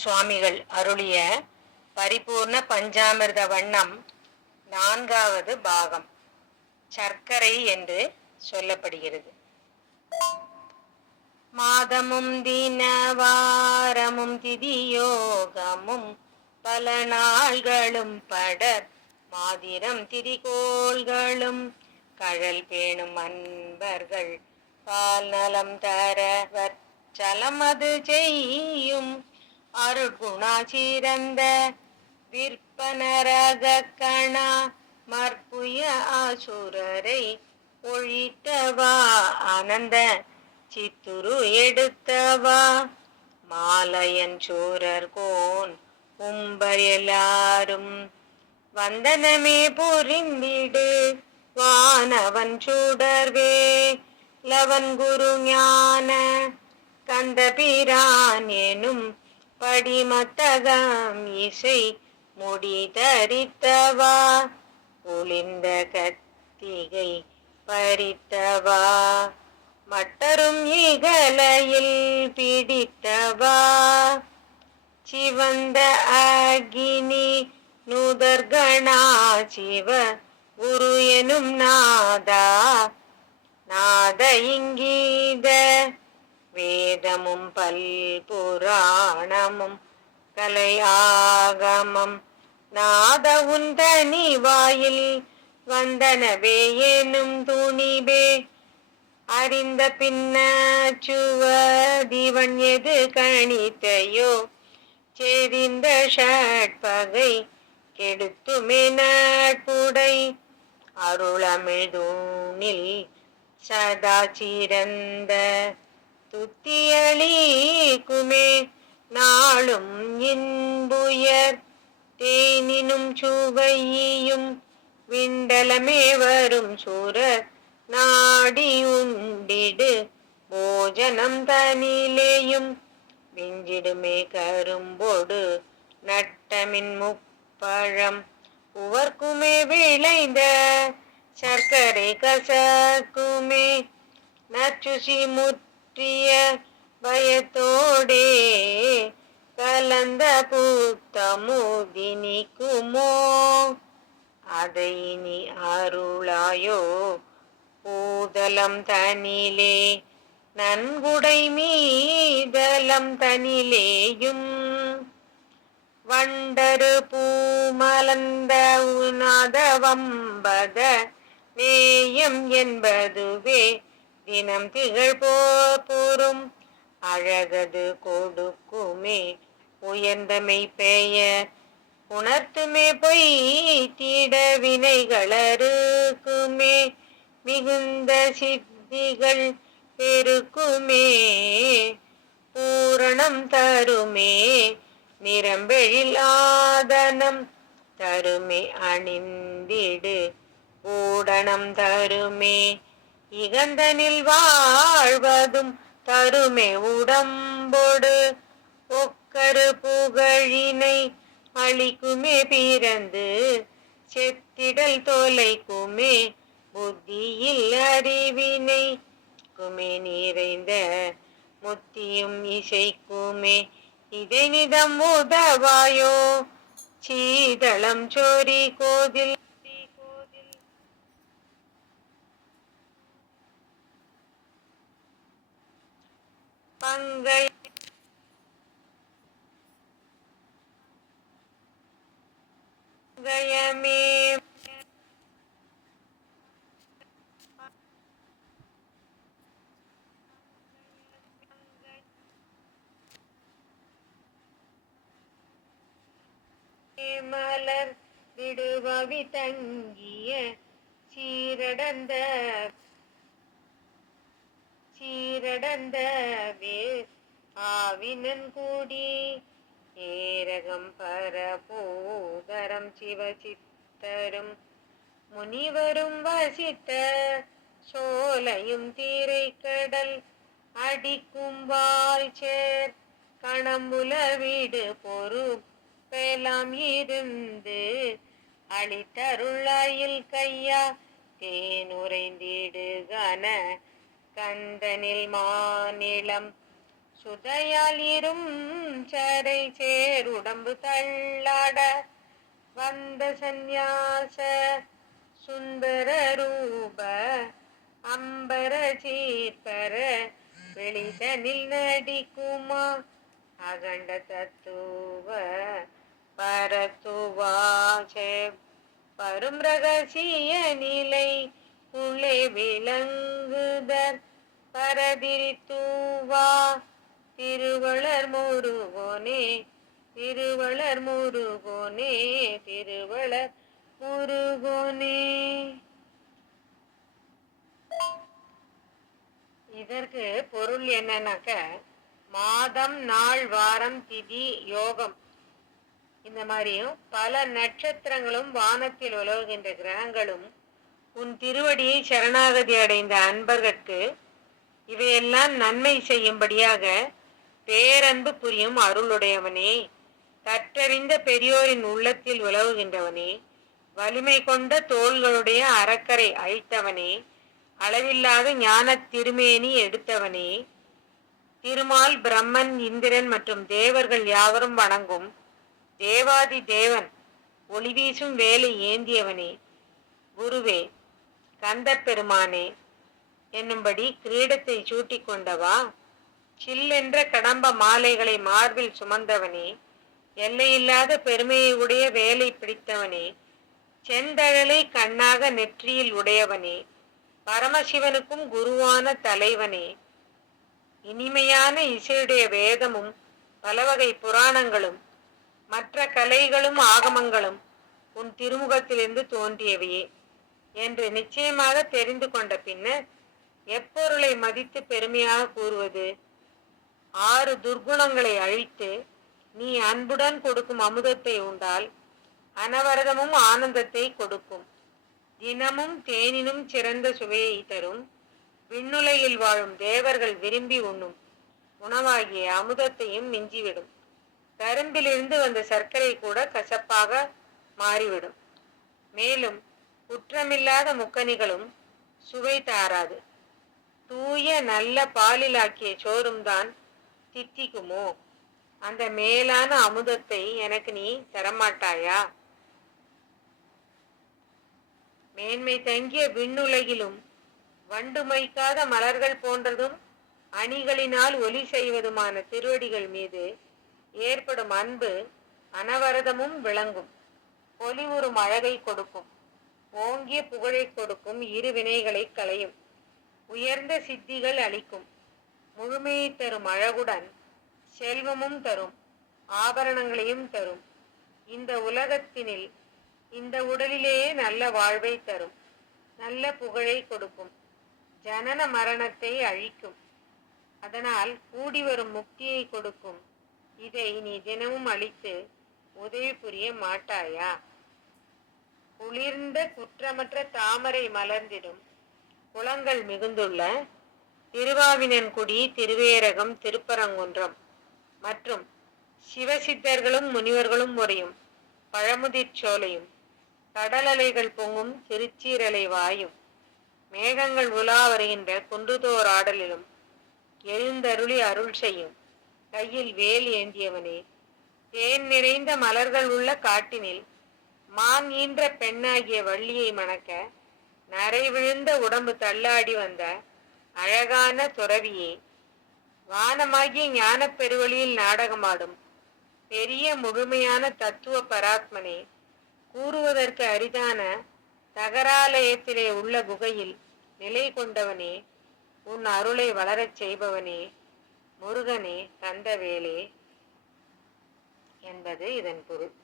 சுவாமிகள் அருளிய பரிபூர்ண பஞ்சாமிர்த வண்ணம் நான்காவது பாகம் சர்க்கரை என்று சொல்லப்படுகிறது. மாதமும் தினவாரமும் திதியோகமும் பல நாள்களும் படர் மாதிரம் திரிகோள்களும் கழல் பேணும் அன்பர்கள் பால் நலம் தரவர் சலமது செய்யும் அருட்குணா சிறந்த விற்பனரக கணா மற்புய ஆசுரரை ஒழித்தவா ஆனந்த சித்துரு எடுத்தவா. மாலையன் சூரர் கோன் உம்பர் எல்லாரும் வந்தனமே பொறிந்திடு வானவன் சூடர்வே. லவன் குரு ஞான கந்த பிரான் எனும் படிமத்தகம் இசை முடி தரித்தவா? ஒளிந்த கத்திகை பறித்தவா மட்டரும் இகலையில் பிடித்தவா? சிவந்த அகினி நூதர்கணா சிவ குரு எனும் நாதா? நாத இங்கீத வேதமும் பல்புராணமும் கலையாகமம். நாத உந்தனி வாயில் வந்தனவே எனும் துணிபே அறிந்த பின்ன சுவதிவன் எது கணித்தையோ. செறிந்த ஷட்பகை கெடுத்துமே நட்புடை. அருளமிழ்தூணில் சதா சிறந்த துத்தியளிக்குமே. நாளும் இன்புயர். தேனினும் சுவையும் விண்டலமே வரும் சூரர் நாடி உண்டிடு போஜனம் தனிலேயும். விஞ்சிடுமே கரும்போடு நட்டமின் முப்பழம். உவர்க்குமே விளைந்த சர்க்கரை கசக்குமே நச்சுசி பற்றிய பயத்தோடே கலந்த புத்தமுதினிக்குமோ? அதை நீ அருளாயோ? பூதலம் தனிலே நன்குடை மீதலம் தனிலேயும். வண்டரு பூமலந்த உநாத வம்பத நேயம் என்பதுவே தினம் திகழ் போரும் அழகது கொடுக்குமே உயர்ந்தமை பெயர் உணர்த்துமே பொய் தீட வினைகளருக்குமே மிகுந்த சித்திகள் பெருக்குமே. பூரணம் தருமே. நிரம்பெழிலாதனம் தருமே. அணிந்திடு. ஊடனம் தருமே. இகந்தனில் வாழ்வதும் தருமே உடம்பொடு. ஒக்கரு புகழினை அழிக்குமே பிறந்து செத்திடல் தொலைக்குமே புத்தியில் அறிவினை. குமே நிறைந்த முத்தியும் இசைக்குமே இதை நிதம் உதவாயோ? சீதளம் சோரி கோதில் தங்கை. கயமே மலர் விடுபவி தங்கிய சீரடந்த சீரடந்த வேர் ஆவினன் கூடி ஏரகம் பரபோதரம் சிவசித்தரும். முனிவரும் வசித்த சோலையும் தீரை கடல் அடிக்கும் வாழ்ச்சேர் கணம்புல வீடு பொறு பெலாம் இருந்து அளித்தருளாயில் கையா தேனுரைந்திடுகன கந்தனில் மாநிலம் சுதையால் இரும் சரை சேர் உடம்பு தள்ளாட வந்த சந்நியாச சுந்தர ரூப அம்பர சீர்பர வெளிதனில் நடிக்குமா? அகண்ட தத்துவ பரத்துவாசே பரும் ரகசிய நிலை உள்ளே விளங்குதர் பரதிரித்துவா திருவளர் முருகோனே திருவளர் முருகோனே திருவளர் முருகோனே. இதற்கு பொருள் என்னன்னாக்க மாதம் நாள் வாரம் திதி யோகம். இந்த மாதிரியும் பல நட்சத்திரங்களும் வானத்தில் உலவுகின்ற கிரகங்களும் உன் திருவடியை சரணாகதி அடைந்த அன்பர்கட்கு இவையெல்லாம் நன்மை செய்யும்படியாக பேரன்பு புரியும் அருளுடையவனே. கற்றறிந்த பெரியோரின் உள்ளத்தில் உலவுகின்றவனே வலிமை கொண்ட தோள்களுடைய அறக்கரை அழித்தவனே. அளவில்லாத ஞான திருமேனி எடுத்தவனே. திருமால் பிரம்மன் இந்திரன் மற்றும் தேவர்கள் யாவரும் வணங்கும் தேவாதி தேவன் ஒளிவீசும் வேலை ஏந்தியவனே. குருவே கந்த பெருமானே என்னும்படி கிரீடத்தை சூட்டிக் கொண்டவா சில்லென்ற கடம்ப மாலைகளை மார்பில் சுமந்தவனே எல்லையில்லாத பெருமையை உடைய வேலை பிடித்தவனே செந்தழலை கண்ணாக நெற்றியில் உடையவனே பரமசிவனுக்கும் குருவான தலைவனே. இனிமையான இசையுடைய வேதமும் பலவகை புராணங்களும் மற்ற கலைகளும் ஆகமங்களும் உன் திருமுகத்திலிருந்து தோன்றியவையே. என்று நிச்சயமாக தெரிந்து கொண்ட பின்னர் எப்பொருளை மதித்து பெருமையாக கூறுவது? ஆறு துர்குணங்களை அழித்து நீ அன்புடன் கொடுக்கும் அமுதத்தை உண்டால் அனவரதமும் ஆனந்தத்தை கொடுக்கும். தினமும் தேனினும் சிறந்த சுவையை தரும். விண்ணுலையில் வாழும் தேவர்கள் விரும்பி உண்ணும் உணவாகிய அமுதத்தையும் மிஞ்சிவிடும். கரும்பிலிருந்து வந்த சர்க்கரை கூட கசப்பாக மாறிவிடும். மேலும் குற்றமில்லாத முக்கனிகளும் சுவை தாராது. தூய நல்ல பாலிலாக்கிய சோறும் தான் தித்திக்குமோ? அந்த மேலான அமுதத்தை எனக்கு நீ தரமாட்டாயா? மேன்மை தங்கிய விண்ணுலகிலும் வண்டுமைக்காத மலர்கள் போன்றதும் அணிகளினால் ஒலி செய்வதுமான திருவடிகள் மீது ஏற்படும் அன்பு அனவரதமும் விளங்கும். பொலிவுறும் அழகை கொடுக்கும். ஓங்கிய புகழை கொடுக்கும் இரு வினைகளை களையும். உயர்ந்த சித்திகள் அளிக்கும். முழுமையை தரும் அழகுடன் செல்வமும் தரும். ஆபரணங்களையும் தரும். இந்த உலகத்தினில் இந்த உடலிலேயே நல்ல வாழ்வை தரும். நல்ல புகழை கொடுக்கும். ஜனன மரணத்தை அழிக்கும். அதனால் கூடி வரும் முக்தியை கொடுக்கும். இதை நீ தினமும் அளித்து உதவி புரிய மாட்டாயா? குளிர்ந்த குற்றமற்ற தாமரை மலர்ந்திடும். குளங்கள் மிகுந்துள்ள திருவாவினன்குடி திருவேரகம் திருப்பரங்குன்றம். மற்றும் சிவசித்தர்களும் முனிவர்களும் முறையும் பழமுதிர் சோலையும் கடலலைகள் பொங்கும் திருச்சீரலை வாயும் மேகங்கள் உலா வருகின்ற குன்றுதோர் ஆடலிலும் எழுந்தருளி அருள் செய்யும். கையில் வேல் ஏந்தியவனே தேன் நிறைந்த மலர்கள் உள்ள காட்டினில் மான் ஈன்ற பெண்ணாகிய வள்ளியை மணக்க நரை விழுந்த உடம்பு தள்ளாடி வந்த அழகான துறவியே வானமாகிய ஞானப் பெருவழியில் நாடகமாடும் பெரிய முழுமையான தத்துவ பராத்மனே கூறுவதற்கு அரிதான தகராலயத்திலே உள்ள குகையில் நிலை கொண்டவனே உன் அருளை வளரச் செய்பவனே முருகனே தந்தவேலே என்பது இதன் பொருள்.